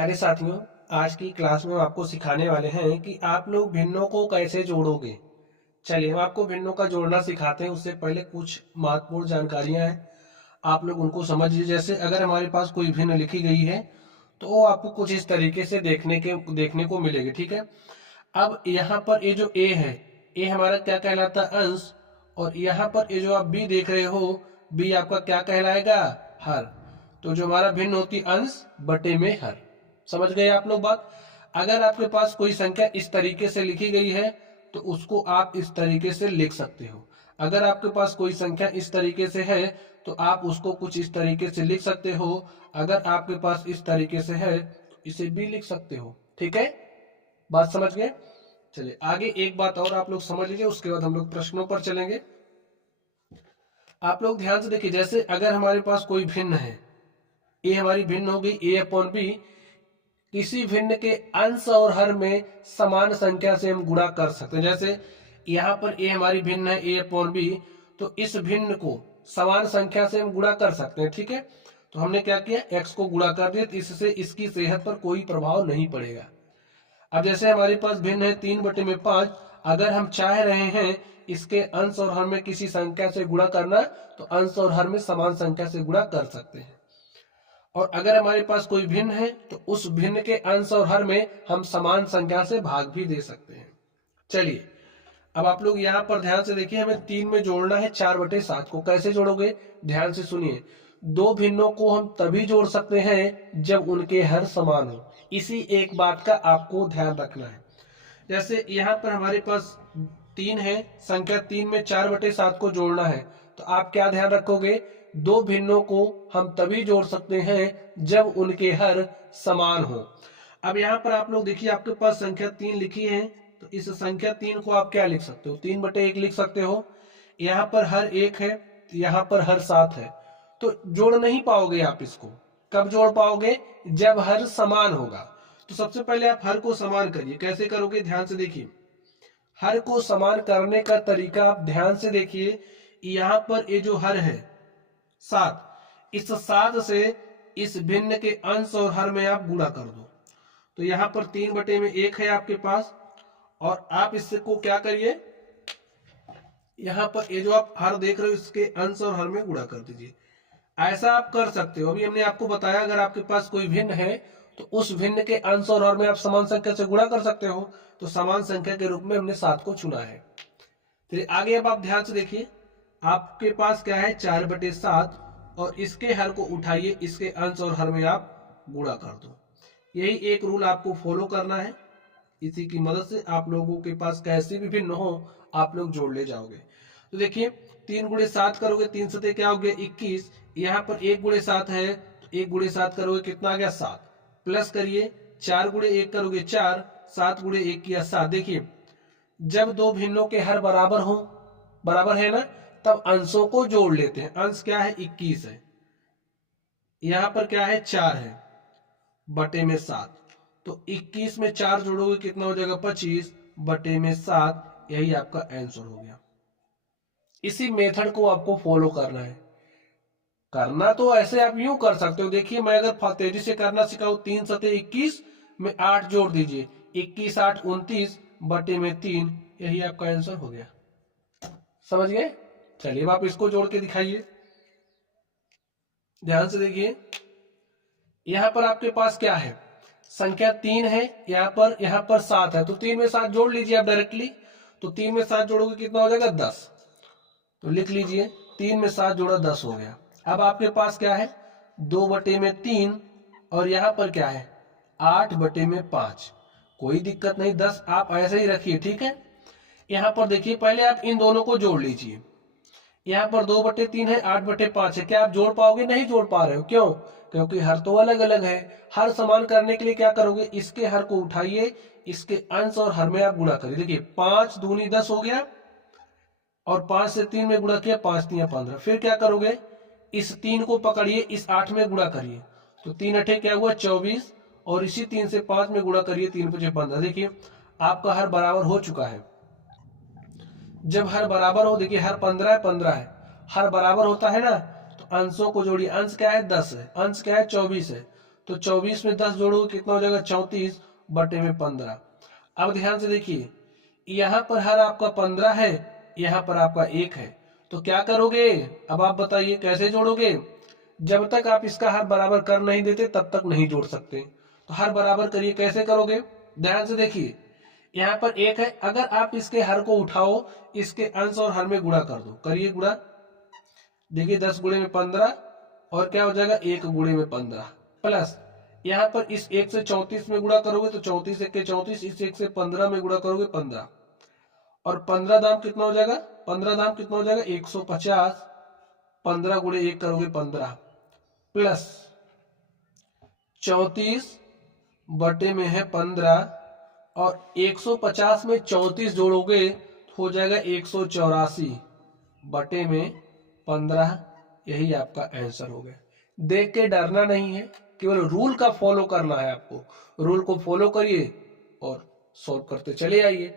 अरे साथियों, आज की क्लास में हम आपको सिखाने वाले हैं कि आप लोग भिन्नों को कैसे जोड़ोगे। चलिए हम आपको भिन्नों का जोड़ना सिखाते हैं। उससे पहले कुछ महत्वपूर्ण जानकारियां हैं, आप लोग उनको समझिए। जैसे अगर हमारे पास कोई भिन्न लिखी गई है तो वो आपको कुछ इस तरीके से देखने को मिलेगी। ठीक है। अब यहाँ पर ये जो ए है, ए हमारा क्या कहलाता है? अंश। और यहाँ पर ये जो आप बी देख रहे हो, बी आपका क्या कहलाएगा? हर। तो जो हमारा भिन्न होती अंश बटे में हर। समझ गए आप लोग बात? अगर आपके पास कोई संख्या इस तरीके से लिखी गई है तो उसको आप इस तरीके से लिख सकते हो। अगर आपके पास कोई संख्या इस तरीके से है तो आप उसको कुछ इस तरीके से लिख सकते हो। अगर आपके पास इस तरीके से है तो इसे भी लिख सकते हो। ठीक है, बात समझ गए? चलिए आगे एक बात और आप लोग समझ लीजिए, उसके बाद हम लोग प्रश्नों पर चलेंगे। आप लोग ध्यान से देखिए, जैसे अगर हमारे पास कोई भिन्न है, ए हमारी भिन्न हो गई ए अपॉन बी। किसी भिन्न के अंश और हर में समान संख्या से हम गुणा कर सकते हैं। जैसे यहाँ पर ए हमारी भिन्न है ए अपॉन बी, तो इस भिन्न को समान संख्या से हम गुणा कर सकते हैं। ठीक है, तो हमने क्या किया, एक्स को गुणा कर दिया, तो इससे इसकी सेहत पर कोई प्रभाव नहीं पड़ेगा। अब जैसे हमारे पास भिन्न है 3/5, अगर हम चाह रहे हैं इसके अंश और हर में किसी संख्या से गुणा करना, तो अंश और हर में समान संख्या से गुणा कर सकते हैं। और अगर हमारे पास कोई भिन्न है तो उस भिन्न के अंश और हर में हम समान संख्या से भाग भी दे सकते हैं। चलिए अब आप लोग यहाँ पर ध्यान से देखिए, हमें 3 में जोड़ना है 4/7 को। कैसे जोड़ोगे, ध्यान से सुनिए। दो भिन्नों को हम तभी जोड़ सकते हैं जब उनके हर समान हो। इसी एक बात का आपको ध्यान रखना है। जैसे यहाँ पर हमारे पास 3 है, संख्या 3 में 4/7 को जोड़ना है, तो आप क्या ध्यान रखोगे, दो भिन्नों को हम तभी जोड़ सकते हैं जब उनके हर समान हो। अब यहाँ पर आप लोग देखिए, आपके पास संख्या 3 लिखी है, तो इस संख्या 3 को आप क्या लिख सकते हो, 3/1 लिख सकते हो। यहाँ पर हर 1 है, यहाँ पर हर 7 है, तो जोड़ नहीं पाओगे आप इसको। कब जोड़ पाओगे, जब हर समान होगा। तो सबसे पहले आप हर को समान करिए। कैसे करोगे, ध्यान से देखिए। हर को समान करने का तरीका आप ध्यान से देखिए। यहाँ पर ये जो हर है 7, इस 7 से इस भिन्न के अंश और हर में आप गुणा कर दो। तो यहाँ पर 3/1 है आपके पास, और आप इससे को क्या करिए, यहाँ पर ये जो आप हर देख रहे हो इसके अंश और हर में गुणा कर दीजिए। ऐसा आप कर सकते हो। अभी हमने आपको बताया, अगर आपके पास कोई भिन्न है तो उस भिन्न के अंश और हर में आप समान संख्या से गुणा कर सकते हो। तो समान संख्या के रूप में हमने 7 को चुना है। फिर आगे अब आप ध्यान से देखिए, आपके पास क्या है 4/7, और इसके हर को उठाइए, इसके अंश और हर में आप गुणा कर दो। यही एक रूल आपको फॉलो करना है। इसी की मदद से आप लोगों के पास कैसे भी भिन्न हो, आप लोग जोड़ ले जाओगे। तो देखिए 3 × 7 करोगे, 3 सते क्या हो गया 21। यहाँ पर 1 × 7 है, तो 1 × 7 करोगे, कितना आ गया 7। प्लस करिए, 4 × 1 करोगे 4, 7 × 1 किया 7। देखिए जब दो भिन्नों के हर बराबर हो, बराबर है ना, तब अंशों को जोड़ लेते हैं। अंश क्या है 21 है, यहाँ पर क्या है 4 है, बटे में 7। तो 21 में 4 जोड़ोगे कितना हो जाएगा 25, बटे में 7। यही आपका आंसर हो गया। इसी मेथड को आपको फॉलो करना है। करना तो ऐसे आप यूं कर सकते हो। देखिए मैं अगर तेजी से करना सिखाऊं, 3 सते 21 में 8 जोड़ दीजिए, 21 8 29, बटे में 3। यही आपका आंसर हो गया। समझ गए? चलिए अब आप इसको जोड़ के दिखाइए। ध्यान से देखिए, यहां पर आपके पास क्या है, संख्या 3 है, यहाँ पर 7 है, तो 3 में 7 जोड़ लीजिए आप डायरेक्टली। तो 3 में 7 जोड़ोगे कितना हो जाएगा 10। तो लिख लीजिए 3 में 7 जोड़ा 10 हो गया। अब आपके पास क्या है 2/3, और यहाँ पर क्या है 8/5। कोई दिक्कत नहीं, 10 आप ऐसे ही रखिए। ठीक है, यहाँ पर देखिए पहले आप इन दोनों को जोड़ लीजिए। यहाँ पर 2/3 है, 8/5 है। क्या आप जोड़ पाओगे, नहीं जोड़ पा रहे हो, क्यों? क्योंकि हर तो अलग अलग है। हर समान करने के लिए क्या करोगे, इसके हर को उठाइए, इसके अंश और हर में आप गुणा करिए। देखिए 5 दूनी 10 हो गया, और 5 से 3 में गुणा किया, 5 3 15। फिर क्या करोगे, इस 3 को पकड़िए, इस 8 में गुणा करिए, तो 3 8 क्या हुआ 24, और इसी 3 से 5 में गुणा करिए, 3 5 15। देखिए आपका हर बराबर हो चुका है। जब हर बराबर हो, देखिए हर 15 है, 15 है, हर बराबर होता है ना, तो अंशों को जोड़िए। अंश क्या है 10 है, अंश क्या है 24 है, तो 24 में 10 जोड़ोगे कितना हो जाएगा 34 बटे में 15। अब ध्यान से देखिए, यहाँ पर हर आपका 15 है, यहाँ पर आपका 1 है, तो क्या करोगे? अब आप बताइए कैसे जोड़ोगे? जब तक आप इसका हर बराबर कर नहीं देते तब तक नहीं जोड़ सकते। तो हर बराबर करिए, कैसे करोगे? ध्यान से देखिए, यहाँ पर 1 है, अगर आप इसके हर को उठाओ, इसके अंश और हर में गुणा कर दो, करिए गुणा। देखिए 10 गुणे में 15 और क्या हो जाएगा 1 गुणे में 15 प्लस यहाँ पर इस 1 से 34 में गुणा करोगे तो 34 1 के 34, इस 1 से 15 में गुणा करोगे 15 और 15 दाम कितना हो जाएगा? 15 दाम कितना हो जाएगा 150। 15 गुणे 1 करोगे 15 प्लस 34 बटे में है 15 और 150 में 34 जोड़ोगे तो हो जाएगा 184 बटे में 15। यही आपका आंसर हो गया। देख के डरना नहीं है, केवल रूल का फॉलो करना है आपको। रूल को फॉलो करिए और सॉल्व करते चले आइए।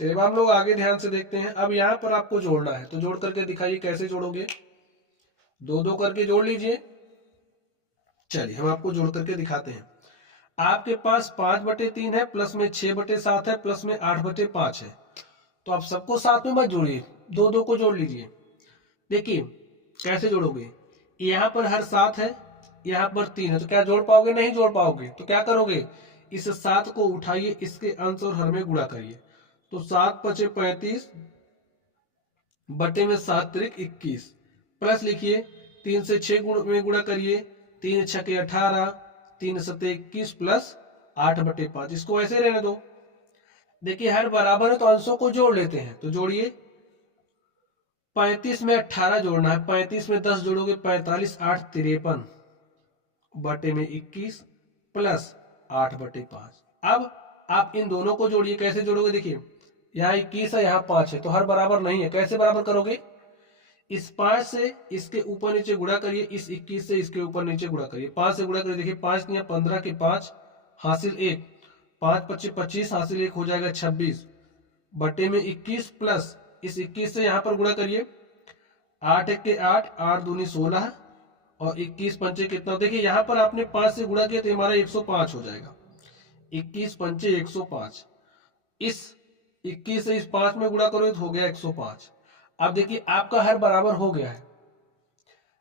तो अब हम लोग आगे ध्यान से देखते हैं। अब यहाँ पर आपको जोड़ना है, तो जोड़ करके दिखाइए कैसे जोड़ोगे। 2-2 करके जोड़ लीजिए। चलिए हम आपको जोड़ करके दिखाते हैं। आपके पास 5/3 है, प्लस में 6/7 है, प्लस में 8/5 है। तो आप सबको साथ में मत जोड़िए, 2-2 को जोड़ लीजिए। देखिए कैसे जोड़ोगे, यहाँ पर हर 7 है, यहाँ पर 3 है, तो क्या जोड़ पाओगे? नहीं जोड़ पाओगे। तो क्या करोगे? इस 7 को उठाइए, इसके अंश और हर में गुणा करिए। तो 7×5 = 35 बटे में 7 × 21 प्लस लिखिए 3 से 6 में गुणा करिए, 3 × 6 = 18, 3 × 7 = 21 प्लस 8/5। इसको ऐसे रहने दो। देखिए हर बराबर है तो अंशों को जोड़ लेते हैं, तो जोड़िए। 35 में 18 जोड़ना है, 35 में 10 जोड़ोगे 45, 8 × 53 बटे में 21 प्लस 8/5। अब आप इन दोनों को जोड़िए। कैसे जोड़ोगे? देखिए यहाँ 21 है, यहाँ 5 है, तो हर बराबर नहीं है। कैसे बराबर करोगे? इस 5 से इसके ऊपर नीचे गुणा करिए, इस 21 से इसके ऊपर नीचे गुणा करिए। 5 से गुणा करिए, देखिए 5 × 15 के 5 हासिल 1, 5×5 = 25 हासिल 1 हो जाएगा 26 बटे में 21 प्लस इस 21 से यहाँ पर गुणा करिए, 8×1 = 8, 8×2 = 16 और 21×5 कितना? देखिए यहाँ पर आपने 5 से गुणा किया तो हमारा 105 हो जाएगा। 21×5 = 105। इस 21 से इस 5 में गुणा करोगे तो हो गया 105। अब देखिए आपका हर बराबर हो गया है।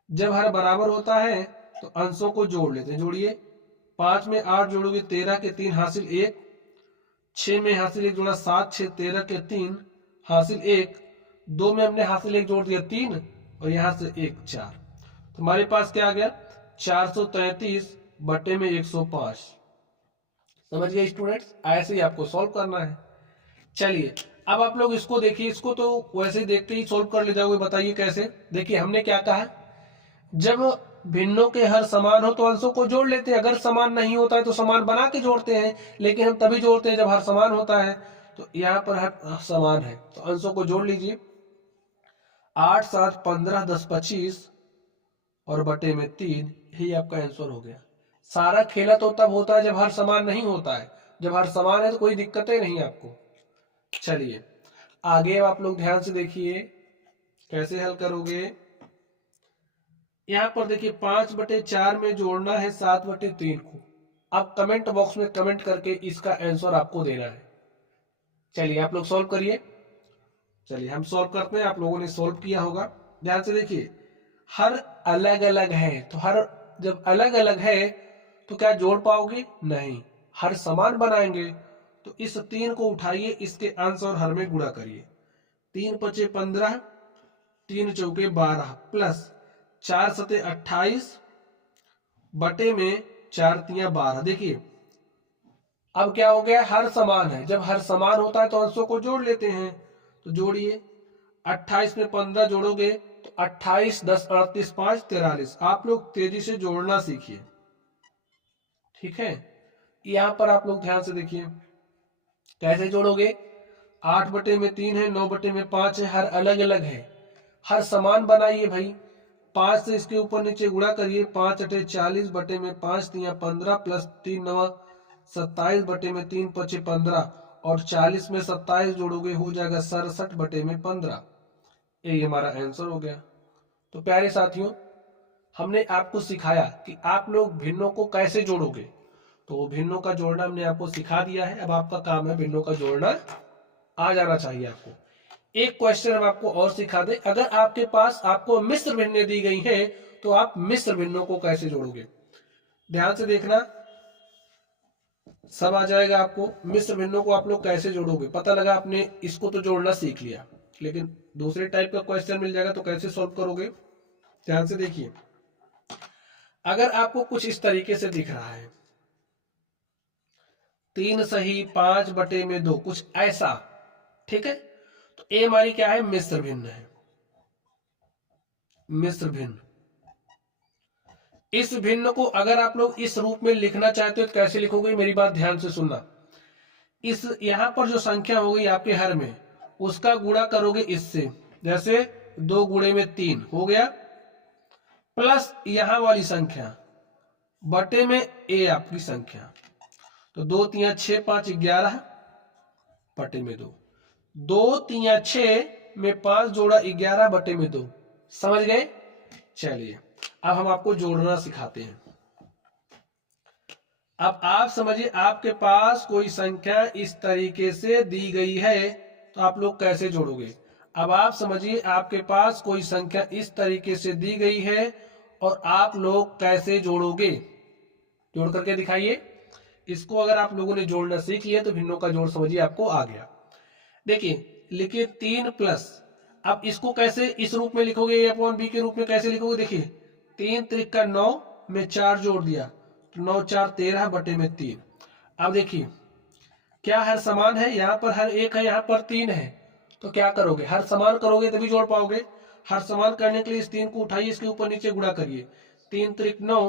जब हर बराबर होता है तो अंशों को जोड़ लेते हैं। जोड़िए, 5 में 8 जोड़ोगे 13 के 3 हासिल 1, 6 में हासिल 1 जोड़ा 7, 6 13 के 3 हासिल 1, 2 में हमने हासिल 1 जोड़ दिया 3 और यहाँ से 1 4। तो हमारे पास क्या आ गया? 433 बटे में 105। समझ गए स्टूडेंट्स? ऐसे ही आपको सॉल्व करना है। चलिए अब आप लोग इसको देखिए, इसको तो वैसे ही देखते ही सॉल्व कर ले जाओगे। बताइए कैसे? देखिए हमने क्या कहा, जब भिन्नों के हर समान हो तो अंशों को जोड़ लेते हैं। अगर समान नहीं होता है तो समान बना के जोड़ते हैं, लेकिन हम तभी जोड़ते हैं जब हर समान होता है। तो यहाँ पर हर समान है तो अंशों को जोड़ लीजिए। 8 7 15 10 25 और बटे में 3, यही आपका आंसर हो गया। सारा खेला तो तब होता है जब हर समान नहीं होता है। जब हर समान है तो कोई दिक्कतें नहीं आपको। चलिए आगे आप लोग ध्यान से देखिए कैसे हल करोगे। यहाँ पर देखिए 5/4 में जोड़ना है 7/3 को। अब कमेंट बॉक्स में कमेंट करके इसका आंसर आपको देना है। चलिए आप लोग सॉल्व करिए। चलिए हम सॉल्व करते हैं। आप लोगों ने सॉल्व किया होगा। ध्यान से देखिए, हर अलग अलग है तो हर जब अलग अलग है तो क्या जोड़ पाओगे? नहीं। हर समान बनाएंगे तो इस 3 को उठाइए, इसके अंश और हर में गुणा करिए। 3×5 = 15, 3×4 = 12 प्लस 4×7 = 28 बटे में 4×3 = 12। देखिए अब क्या हो गया? हर समान है। जब हर समान होता है तो अंशों को जोड़ लेते हैं। तो जोड़िए, 28 में 15 जोड़ोगे तो 28 10 38 5 43। आप लोग तेजी से जोड़ना सीखिए, ठीक है? यहां पर आप लोग ध्यान से देखिए कैसे जोड़ोगे। 8/3 है, 9/5 है, हर अलग अलग है। हर समान बनाइए भाई। 5 से इसके ऊपर नीचे गुणा करिए, 5×8 = 40 बटे में 5×3 = 15 प्लस 3×9 = 27 बटे में 3×5 = 15 और 40 में 27 जोड़ोगे हो जाएगा 67 बटे में 15। यही हमारा आंसर हो गया। तो प्यारे साथियों, हमने आपको सिखाया कि आप लोग भिन्नों को कैसे जोड़ोगे। तो भिन्नों का जोड़ना हमने आपको सिखा दिया है। अब आपका काम है भिन्नों का जोड़ना आ जाना चाहिए आपको। एक क्वेश्चन हम आपको और सिखा दें, अगर आपके पास आपको मिश्र भिन्नें दी गई हैं तो आप मिश्र भिन्नों को कैसे जोड़ोगे। ध्यान से देखना, सब आ जाएगा आपको। मिश्र भिन्नों को आप लोग कैसे जोड़ोगे, पता लगा आपने इसको तो जोड़ना सीख लिया, लेकिन दूसरे टाइप का क्वेश्चन मिल जाएगा तो कैसे सॉल्व करोगे। ध्यान से देखिए, अगर आपको कुछ इस तरीके से दिख रहा है 3 सही 5/2, कुछ ऐसा, ठीक है, तो ए हमारी क्या है, मिश्र भिन्न है। मिश्र भिन्न, इस भिन्न को अगर आप लोग इस रूप में लिखना चाहते हो तो कैसे लिखोगे, मेरी बात ध्यान से सुनना। इस यहां पर जो संख्या होगी आपके हर में, उसका गुणा करोगे इससे, जैसे 2 गुणे में 3 हो गया, प्लस यहां वाली संख्या बटे में ए आपकी संख्या, तो 2 3 6 5 11 बटे में 2, 2 3 6 में 5 जोड़ा 11 बटे में 2। समझ गए। चलिए अब हम आपको जोड़ना सिखाते हैं। अब आप समझिए, आपके पास कोई संख्या इस तरीके से दी गई है तो आप लोग कैसे जोड़ोगे। अब आप समझिए, आपके पास कोई संख्या इस तरीके से दी गई है और आप लोग कैसे जोड़ोगे, जोड़ करके दिखाइए। इसको अगर आप लोगों ने जोड़ना सीख लिया तो भिन्नों का जोड़ समझिए आपको आ गया। देखिए लिखिए 3 प्लस, अब इसको कैसे इस रूप में लिखोगे, ए अपॉन बी के रूप में कैसे लिखोगे। देखिए 3 त्रिका 9 में 4 जोड़ दिया, 9 4 13 बटे में 3। अब देखिए क्या हर समान है, यहाँ पर हर एक है, यहाँ पर 3 है, तो क्या करोगे, हर समान करोगे तभी जोड़ पाओगे। हर समान करने के लिए इस 3 को उठाइए, इसके ऊपर नीचे गुणा करिए, 3 त्रिक 9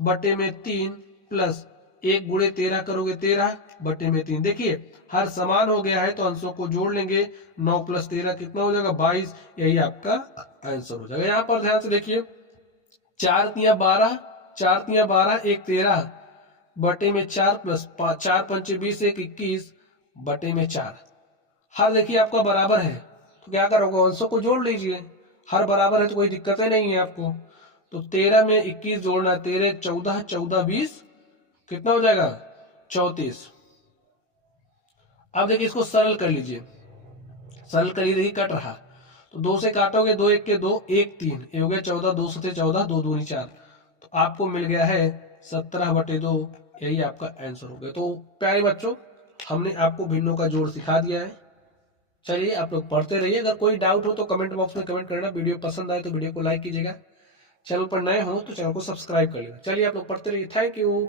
बटे में 3 प्लस 1 गुणे 13 करोगे 13 बटे में 3। देखिए हर समान हो गया है तो अंशों को जोड़ लेंगे, 9 + 13 कितना हो जाएगा, 22। यही आपका आंसर हो जाएगा। यहाँ पर ध्यान से देखिए, 4 तिया 12, 4 तिया 12 1 13 बटे में 4 प्लस 4 पंचे 20 1 21 बटे में 4। हर देखिए आपका बराबर है तो क्या करोगे, अंशों को जोड़ लीजिए। हर बराबर है तो कोई दिक्कत नहीं है आपको। तो 13 में 21 जोड़ना, 13 14 14 20 कितना हो जाएगा, 34। अब देखिए इसको सरल कर लीजिए, सरल कर लीजिए, कट रहा तो 2 से काटोगे, 2 1 के 2 1 3, ये हो गया 14, 2 से 14, 2 दूनी 4, तो आपको मिल गया है 17/2। यही आपका आंसर हो गया। तो प्यारे बच्चों, हमने आपको भिन्नों का जोड़ सिखा दिया है। चलिए आप लोग पढ़ते रहिए, अगर कोई डाउट हो तो कमेंट बॉक्स में कमेंट करना। वीडियो पसंद आए तो वीडियो को लाइक कीजिएगा, चैनल पर नए हो तो चैनल को सब्सक्राइब कर लेना। चलिए आप लोग पढ़ते रहिए, थैंक यू।